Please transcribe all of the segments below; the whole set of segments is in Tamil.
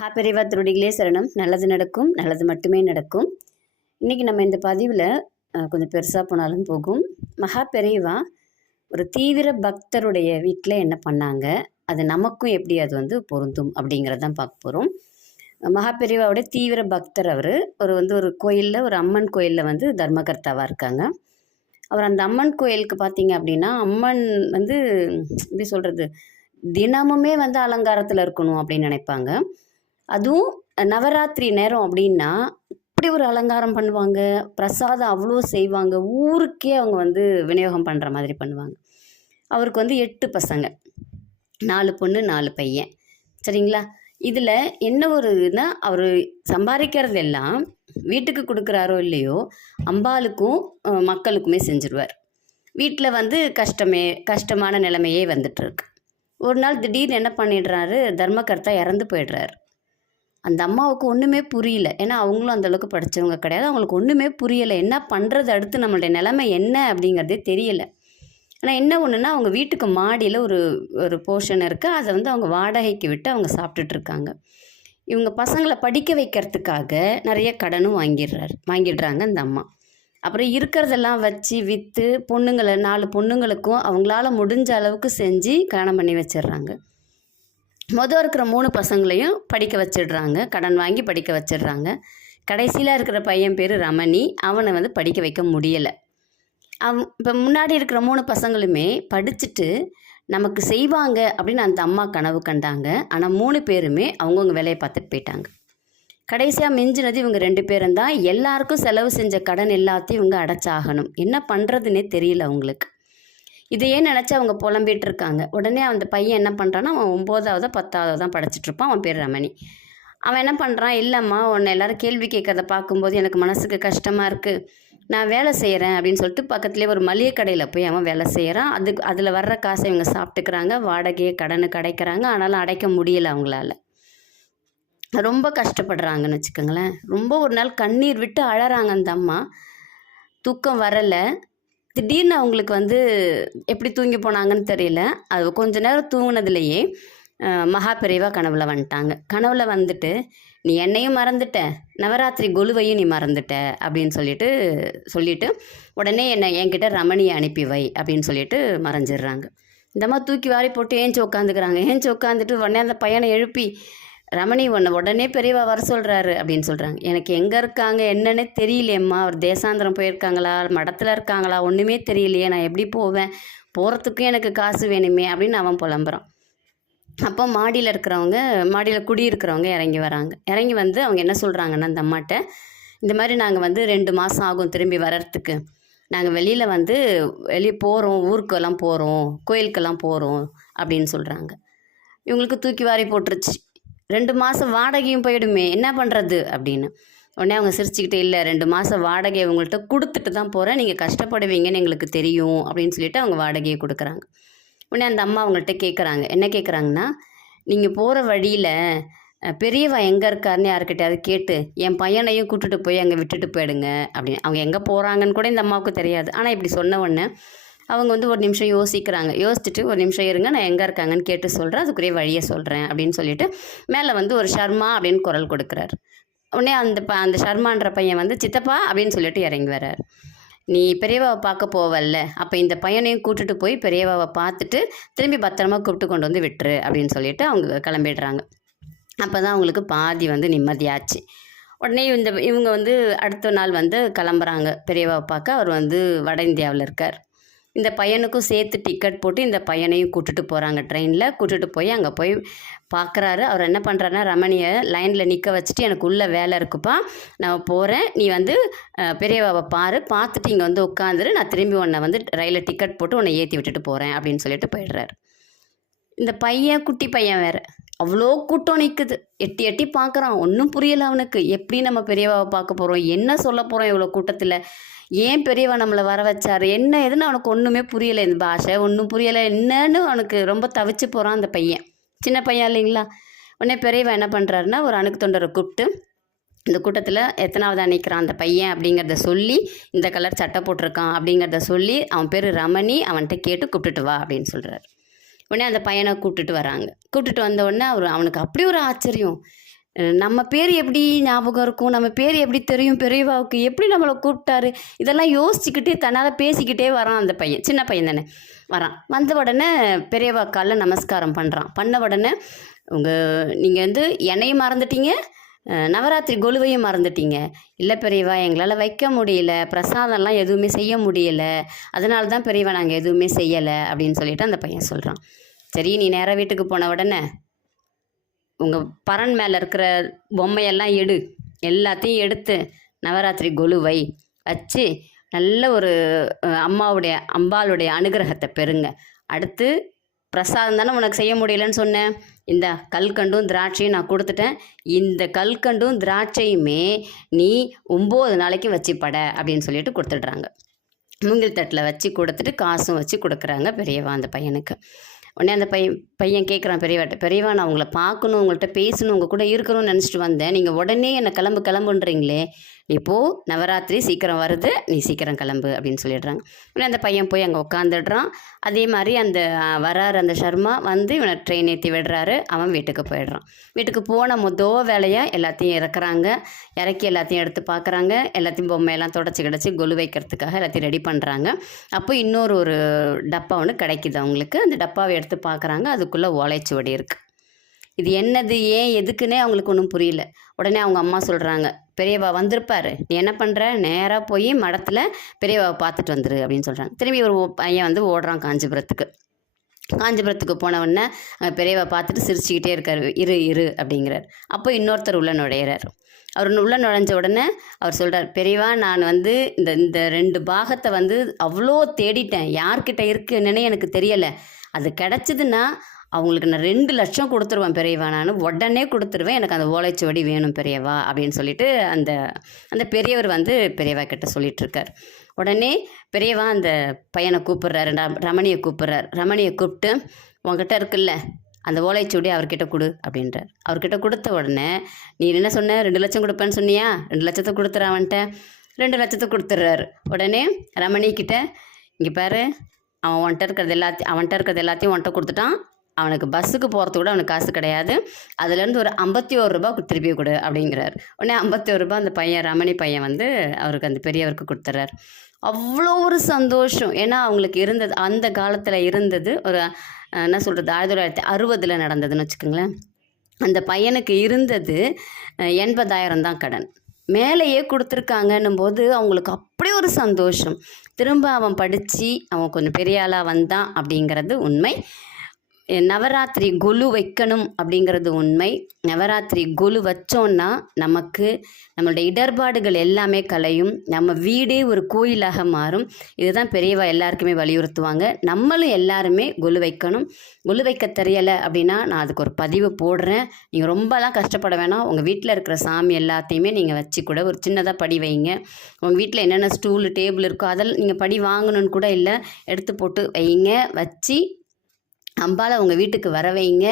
மகாபெரிவா திருடிகளே சரணம். நல்லது நடக்கும் நல்லது மட்டுமே நடக்கும். இன்றைக்கி நம்ம இந்த பதிவில் கொஞ்சம் பெருசாக போனாலும் போகும். மகாபெரிவா ஒரு தீவிர பக்தருடைய வீட்டில் என்ன பண்ணாங்க? அது நமக்கும் எப்படி அது வந்து பொருந்தும் அப்படிங்கிறதான் பார்க்க போகிறோம் மகாபெரிவாவுடைய தீவிர பக்தர் அவர். ஒரு வந்து ஒரு கோயிலில் ஒரு அம்மன் கோயிலில் வந்து தர்மகர்த்தாவாக இருக்காங்க. அவர் அந்த அம்மன் கோயிலுக்கு பார்த்தீங்க அப்படின்னா அம்மன் வந்து எப்படி சொல்கிறது தினமுமே வந்து அலங்காரத்தில் இருக்கணும் அப்படின்னு நினைப்பாங்க. அதுவும் நவராத்திரி நேரம் அப்படின்னா இப்படி ஒரு அலங்காரம் பண்ணுவாங்க பிரசாதம் அவ்வளோ செய்வாங்க ஊருக்கே அவங்க வந்து விநியோகம் பண்ணுற மாதிரி பண்ணுவாங்க. அவருக்கு வந்து எட்டு பசங்க நாலு பொண்ணு நாலு பையன். சரிங்களா? இதில் என்ன ஒருனா அவர் சம்பாதிக்கிறது எல்லாம் வீட்டுக்கு கொடுக்குறாரோ இல்லையோ அம்பாளுக்கும் மக்களுக்குமே செஞ்சுருவார். வீட்டில் வந்து கஷ்டமே கஷ்டமான நிலைமையே வந்துட்டுருக்கு ஒரு நாள் திடீர்னு என்ன பண்ணிடுறாரு தர்மகர்த்தா இறந்து போயிடுறாரு. அந்த அம்மாவுக்கு ஒன்றுமே புரியல. ஏன்னா அவங்களும் அந்தளவுக்கு படித்தவங்க கிடையாது. அவங்களுக்கு ஒன்றுமே புரியலை. என்ன பண்ணுறது அடுத்து நம்மளுடைய நிலைமை என்ன அப்படிங்கிறதே தெரியல. ஆனால் என்ன ஒன்றுனா அவங்க வீட்டுக்கு மாடியில் ஒரு ஒரு போர்ஷன் இருக்குது அதை வந்து அவங்க வாடகைக்கு விட்டு அவங்க சாப்பிட்டுட்ருக்காங்க இவங்க பசங்களை படிக்க வைக்கிறதுக்காக நிறைய கடனும் வாங்கிடுறாரு வாங்கிடுறாங்க அந்த அம்மா. அப்புறம் இருக்கிறதெல்லாம் வச்சு விற்று பொண்ணுங்களை நாலு பொண்ணுங்களுக்கும் அவங்களால முடிஞ்ச அளவுக்கு செஞ்சு கல்யாணம் பண்ணி வச்சிடுறாங்க. மொதல் இருக்கிற மூணு பசங்களையும் படிக்க வச்சிடுறாங்க. கடன் வாங்கி படிக்க வச்சிடுறாங்க. கடைசியில் இருக்கிற பையன் பேர் ரமணி. அவனை வந்து படிக்க வைக்க முடியலை. அவன் இப்போ முன்னாடி இருக்கிற மூணு பசங்களுமே படிச்சுட்டு நமக்கு செய்வாங்க அப்படின்னு அந்த அம்மா கனவு கண்டாங்க. ஆனால் மூணு பேருமே அவங்கவுங்க வேலையை பார்த்துட்டு போயிட்டாங்க. கடைசியாக மிஞ்சினது இவங்க ரெண்டு பேரும் தான் எல்லாருக்கும் செலவு செஞ்ச கடன் எல்லாத்தையும் இவங்க அடைச்சாகணும். என்ன பண்ணுறதுனே தெரியல அவங்களுக்கு. இதையே நினச்சி அவங்க புலம்பிகிட்டு இருக்காங்க உடனே அந்த பையன் என்ன பண்ணுறான்னா அவன் ஒம்போதாவது பத்தாவது தான் படிச்சுட்ருப்பான் அவன் பேர் ரமணி. அவன் என்ன பண்ணுறான் இல்லைம்மா உன்னை எல்லாரும் கேள்வி கேட்கறத பார்க்கும்போது எனக்கு மனசுக்கு கஷ்டமாக இருக்குது நான் வேலை செய்கிறேன் அப்படின்னு சொல்லிட்டு பக்கத்துலேயே ஒரு மளிகை கடையில் போய் அவன் வேலை செய்கிறான் அதுக்கு அதில் வர்ற காசை இவங்க சாப்பிட்டுக்கிறாங்க. வாடகையை கடனுக்கு அடைக்கிறாங்க ஆனாலும் அடைக்க முடியல அவங்களால. ரொம்ப கஷ்டப்படுறாங்கன்னு வச்சுக்கோங்களேன். ரொம்ப ஒரு நாள் கண்ணீர் விட்டு அழறாங்க அந்த அம்மா. தூக்கம் வரலை. திடீர்னு அவங்களுக்கு வந்து எப்படி தூங்கி போனாங்கன்னு தெரியல. அது கொஞ்ச நேரம் தூங்கினதுலேயே மகா பெரியவா கனவுல வந்துட்டாங்க. கனவுல வந்துட்டு நீ என்னையும் மறந்துட்ட. நவராத்திரி கொலுவையும் நீ மறந்துட்ட. அப்படின்னு சொல்லிட்டு சொல்லிட்டு உடனே என்னை என்கிட்ட ரமணியை அனுப்பி வை அப்படின்னு சொல்லிட்டு மறைஞ்சிடுறாங்க. இந்த மாதிரி தூக்கி வாரி போட்டு ஏஞ்சி உட்காந்துக்கிறாங்க ஏஞ்சி உட்காந்துட்டு உடனே அந்த பையனை எழுப்பி ரமணி உன்னை உடனே பெரியவா வர சொல்கிறாரு அப்படின்னு சொல்கிறாங்க எனக்கு எங்கே இருக்காங்க என்னன்னே தெரியலையம்மா. அவர் தேசாந்திரம் போயிருக்காங்களா மடத்தில் இருக்காங்களா ஒன்றுமே தெரியலையே. நான் எப்படி போவேன்? போகிறதுக்கும் எனக்கு காசு வேணுமே அப்படின்னு அவன் புலம்புறான். அப்போ மாடியில் இருக்கிறவங்க மாடியில் குடியிருக்கிறவங்க இறங்கி வராங்க. இறங்கி வந்து அவங்க என்ன சொல்கிறாங்கன்னா அந்த அம்மாட்ட இந்த மாதிரி நாங்கள் வந்து ரெண்டு மாதம் ஆகும் திரும்பி வர்றதுக்கு. நாங்கள் வெளியில் வந்து வெளியே போகிறோம் ஊருக்கெல்லாம் போகிறோம் கோயிலுக்கெல்லாம் போகிறோம் அப்படின்னு சொல்கிறாங்க இவங்களுக்கு தூக்கி வாரி போட்டுருச்சு. ரெண்டு மாதம் வாடகையும் போயிடுமே என்ன பண்ணுறது அப்படின்னு. உடனே அவங்க சிரிச்சுக்கிட்டே இல்லை ரெண்டு மாதம் வாடகையை உங்கள்கிட்ட கொடுத்துட்டு தான் போகிறேன் நீங்கள் கஷ்டப்படுவீங்கன்னு எங்களுக்கு தெரியும் அப்படின்னு சொல்லிட்டு அவங்க வாடகையை கொடுக்குறாங்க. உடனே அந்த அம்மா அவங்கள்ட்ட கேட்குறாங்க என்ன கேட்குறாங்கன்னா நீங்கள் போகிற வழியில் பெரியவன் பெரியவா எங்கே இருக்காருன்னு யாருக்கிட்டையாவது கேட்டு என் பையனையும் கூட்டுட்டு போய் அங்கே விட்டுட்டு போயிடுங்க. அப்படின்னு. அவங்க எங்கே போகிறாங்கன்னு கூட இந்த அம்மாவுக்கு தெரியாது. ஆனால் இப்படி சொன்ன உடனே அவங்க வந்து ஒரு நிமிஷம் யோசிக்கிறாங்க. யோசிச்சுட்டு ஒரு நிமிஷம் இருங்க நான் எங்கே இருக்காங்கன்னு கேட்டு சொல்கிறேன் அதுக்குரிய வழியை சொல்கிறேன் அப்படின்னு சொல்லிட்டு மேலே வந்து ஒரு ஷர்மா அப்படின்னு குரல் கொடுக்குறாரு. உடனே அந்த ப அந்த ஷர்மான்ற பையன் வந்து சித்தப்பா அப்படின்னு சொல்லிட்டு இறங்கி வர்றாரு. நீ பெரியவாவை பார்க்க போவல்ல. அப்போ இந்த பையனையும் கூட்டுட்டு போய் பெரியவாவை பார்த்துட்டு திரும்பி பத்திரமா கூப்பிட்டு கொண்டு வந்து விட்டுரு அப்படின்னு சொல்லிட்டு அவங்க கிளம்பிடுறாங்க. அப்போ தான் அவங்களுக்கு பாதி வந்து நிம்மதியாச்சு. உடனே இந்த இவங்க வந்து அடுத்த நாள் வந்து கிளம்புறாங்க. பெரியவாவை பார்க்க. அவர் வந்து வட இந்தியாவில் இருக்கார். இந்த பையனுக்கும் சேர்த்து டிக்கெட் போட்டு இந்த பையனையும் கூட்டிட்டு போகிறாங்க ட்ரெயினில் கூட்டிட்டு போய் அங்கே போய் பார்க்குறாரு அவர் என்ன பண்ணுறாருன்னா ரமணியை லைனில் நிற்க வச்சுட்டு எனக்கு உள்ளே வேலை இருக்குப்பா. நான் போகிறேன் நீ வந்து பெரியவாவை பாரு. பார்த்துட்டு இங்கே வந்து உட்காந்துரு. நான் திரும்பி உன்னை வந்து ரயிலில் டிக்கெட் போட்டு உன்னை ஏற்றி விட்டுட்டு போகிறேன் அப்படின்னு சொல்லிட்டு போயிடுறாரு. இந்த பையன் குட்டி பையன் வேறு. அவ்வளோ கூட்டம் நிற்குது எட்டி எட்டி பார்க்குறான் ஒன்றும் புரியல அவனுக்கு. எப்படி நம்ம பெரியவாவை பார்க்க போகிறோம் என்ன சொல்ல போகிறோம் இவ்வளோ கூட்டத்தில்? ஏன் பெரியவன் நம்மளை வர வச்சார்? என்ன எதுன்னு அவனுக்கு ஒன்றுமே புரியலை இந்த பாஷை. ஒன்றும் புரியலை. என்னன்னு அவனுக்கு ரொம்ப தவிச்சு போகிறான் அந்த பையன். சின்ன பையன் இல்லைங்களா? உடனே பெரியவன் என்ன பண்ணுறாருன்னா ஒரு அணுக்கு தொண்டரை கூப்பிட்டு இந்த கூட்டத்தில் எத்தனாவது நிற்கிறான் அந்த பையன் அப்படிங்கிறத சொல்லி இந்த கலர் சட்டை போட்டிருக்கான் அப்படிங்கிறத சொல்லி அவன் பேர் ரமணி அவன்கிட்ட கேட்டு கூப்பிட்டுட்டு வா அப்படின்னு சொல்கிறாரு உடனே அந்த பையனை கூப்பிட்டுட்டு வராங்க. கூப்பிட்டுட்டு வந்த உடனே அவர் அவனுக்கு அப்படி ஒரு ஆச்சரியம். நம்ம பேர் எப்படி ஞாபகம் இருக்கும்? நம்ம பேர் எப்படி தெரியும்? பெரியவாவுக்கு எப்படி நம்மளை கூப்பிட்டாரு? இதெல்லாம் யோசிச்சுக்கிட்டே தன்னால் பேசிக்கிட்டே வரான் அந்த பையன். சின்ன பையன் தானே. வரான். வந்த உடனே பெரியவா காலில் நமஸ்காரம் பண்ணுறான் பண்ண உடனே உங்கள் நீங்கள் வந்து என்னையும் மறந்துட்டீங்க நவராத்திரி கொலுவையும் மறந்துட்டீங்க. இல்லை பெரியவா எங்களால் வைக்க முடியல. பிரசாதம்லாம் எதுவுமே செய்ய முடியல. அதனால தான் பெரியவா நாங்கள் எதுவுமே செய்யலை அப்படின்னு சொல்லிட்டு அந்த பையன் சொல்கிறான் சரி நீ நேராக வீட்டுக்கு போன உடனே உங்கள் பரன் மேலே இருக்கிற பொம்மையெல்லாம் எடு. எல்லாத்தையும் எடுத்து நவராத்திரி கொலுவை வச்சு நல்ல ஒரு அம்மாவுடைய அம்பாளுடைய அனுகிரகத்தை பெறுங்க. அடுத்து பிரசாதம் தானே உனக்கு செய்ய முடியலன்னு சொன்னேன் இந்த கல்கண்டும் திராட்சையும் நான் கொடுத்துட்டேன். இந்த கல்கண்டும் திராட்சையுமே நீ ஒம்பது நாளைக்கு வச்சுப்பட அப்படின்னு சொல்லிட்டு கொடுத்துட்றாங்க. மூங்கில் தட்டில் வச்சு கொடுத்துட்டு காசும் வச்சு கொடுக்குறாங்க பெரியவா அந்த பையனுக்கு. உடனே அந்த பையன் பையன் கேட்குறான் பெரியவாட்ட பெரியவா நான் உங்களை பார்க்கணும் உங்கள்கிட்ட பேசணும் உங்கள் கூட இருக்கணும்னு நினச்சிட்டு வந்தேன். நீங்கள் உடனே என்னை கிளம்பு கிளம்புன்றீங்களே இப்போது நவராத்திரி சீக்கிரம் வருது நீ சீக்கிரம் கிளம்பு அப்படின்னு சொல்லிடுறாங்க. உடனே அந்த பையன் போய் அங்கே உட்காந்துடுறான் அதே மாதிரி அந்த வராரு அந்த சர்மா வந்து இவனை ட்ரெயின் ஏற்றி விடுறாரு. அவன் வீட்டுக்கு போயிடுறான். வீட்டுக்கு போன முதோ வேலையாக எல்லாத்தையும் இறக்குறாங்க. இறக்கி எல்லாத்தையும் எடுத்து பார்க்குறாங்க எல்லாத்தையும் பொம்மையெல்லாம் தொடச்சி கிடச்சி கொலு வைக்கிறதுக்காக எல்லாத்தையும் ரெடி பண்ணுறாங்க அப்போ இன்னொரு ஒரு டப்பா ஒன்று கிடைக்குது அவங்களுக்கு. அந்த டப்பாவை எடுத்து பார்க்குறாங்க அதுக்குள்ளே ஓலைச்சுவடி இருக்குது இது என்னது ஏன் எதுக்குன்னே அவங்களுக்கு ஒன்றும் புரியல. உடனே அவங்க அம்மா சொல்கிறாங்க பெரியவா வந்திருப்பாரு. நீ என்ன பண்ணுற நேராக போய் மடத்தில் பெரியவாவை பார்த்துட்டு வந்துரு அப்படின்னு சொல்கிறாங்க திரும்பி ஒரு பையன் வந்து ஓடுறான் காஞ்சிபுரத்துக்கு. காஞ்சிபுரத்துக்கு போன உடனே பெரியவா பார்த்துட்டு சிரிச்சுக்கிட்டே இருக்கார். இரு இரு அப்படிங்கிறார். அப்போ இன்னொருத்தர் உள்ள நுழையிறார். அவர் உள்ள நுழைஞ்ச உடனே அவர் சொல்கிறார் பெரியவா நான் வந்து இந்த இந்த ரெண்டு பாகத்தை வந்து அவ்வளோ தேடிட்டேன். யார்கிட்ட இருக்குன்னே எனக்கு தெரியலை. அது கிடச்சிதுன்னா அவங்களுக்கு நான் ரெண்டு லட்சம் கொடுத்துருவேன் பெரியவா நான். உடனே கொடுத்துருவேன். எனக்கு அந்த ஓலைச்சுவடி வேணும் பெரியவா அப்படின்னு சொல்லிட்டு அந்த அந்த பெரியவர் வந்து பெரியவா கிட்ட சொல்லிட்டு இருக்கார் உடனே பெரியவா அந்த பையனை கூப்பிட்றாரு. ரமணியை கூப்பிட்றாரு. ரமணியை கூப்பிட்டு உங்ககிட்ட இருக்குல்ல அந்த ஓலைச்சுவடி அவர்கிட்ட கொடு அப்படின்றார். அவர்கிட்ட கொடுத்த உடனே நீ என்ன சொன்ன? ரெண்டு லட்சம் கொடுப்பேன்னு சொன்னியா? ரெண்டு லட்சத்தை கொடுத்துற அவன்கிட்ட. ரெண்டு லட்சத்தை கொடுத்துட்றாரு உடனே ரமணி கிட்ட இங்கே பாரு அவன் ஒன்ட்ட இருக்கிறது எல்லாத்தையும் அவன்கிட்ட இருக்கிறது எல்லாத்தையும் உன்கிட்ட கொடுத்துட்டான். அவனுக்கு பஸ்ஸுக்கு போகிறதுக்கு கூட அவனுக்கு காசு கிடையாது. அதுலேருந்து ஒரு ஐம்பத்தி ஒரு ரூபா திருப்பி கொடு அப்படிங்கிறார். உடனே ஐம்பத்தி ஒரு ரூபா அந்த பையன் ரமணி பையன் வந்து அவருக்கு அந்த பெரியவருக்கு கொடுத்துட்றாரு அவ்வளோ ஒரு சந்தோஷம். ஏன்னா அவங்களுக்கு இருந்தது அந்த காலத்தில் இருந்தது ஒரு என்ன சொல்கிறது ஆயிரத்தி தொள்ளாயிரத்தி அறுபதில் நடந்ததுன்னு வச்சுக்கோங்களேன். அந்த பையனுக்கு இருந்தது எண்பதாயிரம் தான் கடன். மேலேயே கொடுத்துருக்காங்கன்னும் போது அவங்களுக்கு அப்படி ஒரு சந்தோஷம். திரும்ப அவன் படித்து அவன் கொஞ்சம் பெரிய ஆளாக வந்தான் அப்படிங்கிறது உண்மை. நவராத்திரி கொலு வைக்கணும் அப்படிங்கிறது உண்மை. நவராத்திரி கொலு வச்சோன்னா நமக்கு நம்மளுடைய இடர்பாடுகள் எல்லாமே கலையும். நம்ம வீடே ஒரு கோயிலாக மாறும். இதுதான் பெரியவா எல்லாருக்குமே வலியுறுத்துவாங்க. நம்மளும் எல்லாருமே கொலு வைக்கணும். கொலு வைக்க தெரியலை அப்படின்னா நான் அதுக்கு ஒரு பதிவு போடுறேன். நீங்கள் ரொம்பலாம் கஷ்டப்பட வேணாம். உங்கள் வீட்டில் இருக்கிற சாமி எல்லாத்தையுமே நீங்கள் வச்சு கூட ஒரு சின்னதாக படி வைங்க. உங்கள் வீட்டில் என்னென்ன ஸ்டூலு டேபிள் இருக்கோ அதெல்லாம் நீங்கள் படி வாங்கணும்னு கூட இல்லை. எடுத்து போட்டு வைங்க. வச்சு அம்பாவை உங்கள் வீட்டுக்கு வர வைங்க.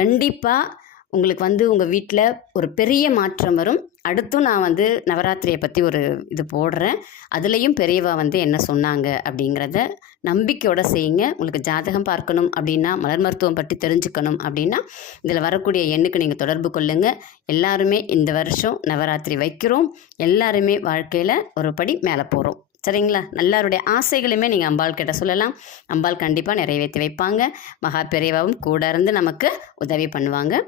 கண்டிப்பாக உங்களுக்கு வந்து உங்கள் வீட்டில் ஒரு பெரிய மாற்றம் வரும். அடுத்தும் நான் வந்து நவராத்திரியை பற்றி ஒரு இது போடுறேன். அதுலேயும் பெரியவா வந்து என்ன சொன்னாங்க அப்படிங்கிறத நம்பிக்கையோட செய்யுங்க. உங்களுக்கு ஜாதகம் பார்க்கணும் அப்படின்னா மலர் மருத்துவம் பற்றி தெரிஞ்சுக்கணும் அப்படின்னா இதில் வரக்கூடிய எண்ணுக்கு நீங்கள் தொடர்பு கொள்ளுங்கள் எல்லாருமே இந்த வருஷம் நவராத்திரி வைக்கிறோம். எல்லாருமே வாழ்க்கையில் ஒரு படி மேலே போகிறோம் சரிங்களா? எல்லாருடைய ஆசைகளுமே நீங்கள் அம்பாள் கிட்ட சொல்லலாம். அம்பாள் கண்டிப்பாக நிறைவேற்றி வைப்பாங்க. மகா பெரியவாவும் கூட இருந்து நமக்கு உதவி பண்ணுவாங்க.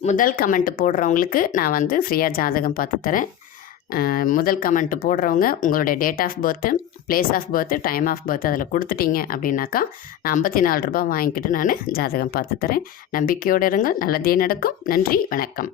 முதல் கமெண்ட் போடுறவங்களுக்கு நான் வந்து ஃப்ரீயாக ஜாதகம் பார்த்து தரேன். முதல் கமெண்ட் போடுறவங்க உங்களுடைய date of birth place of birth time of birth அதில் கொடுத்துட்டீங்க அப்படின்னாக்கா நான் ஐம்பத்தி நாலு ரூபாய் வாங்கிக்கிட்டு நான் ஜாதகம் பார்த்து தரேன். நம்பிக்கையோடு இருங்கள். நல்லதே நடக்கும். நன்றி. வணக்கம்.